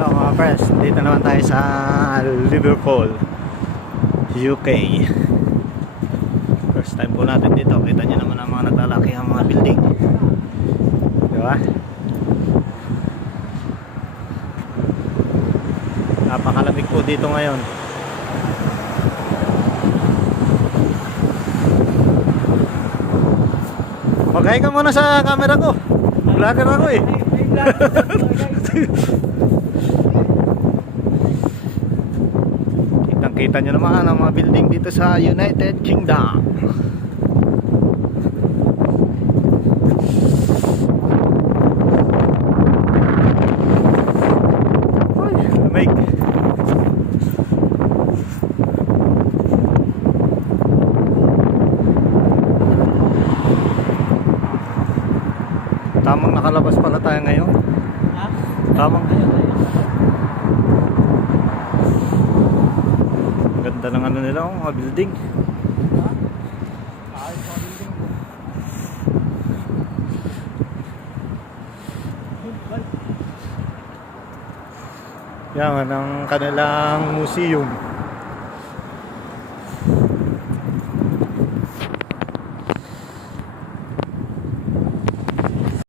Hello mga friends, dito naman tayo sa Liverpool, UK. First time po natin dito. Kita nyo naman ang mga naglalaki ang mga building, diba? Napakalamig po dito ngayon. Maghay ka muna sa camera ko. Vlogger ako eh. Kitang-kita nyo naman ang mga building dito sa United Kingdom. Uy, lamig. Tamang nakalabas pala tayo ngayon. Ha? Tamang. Ayun. Ganda ng ano nila, mga building. Ayos pa building. Yan ang kanilang museum.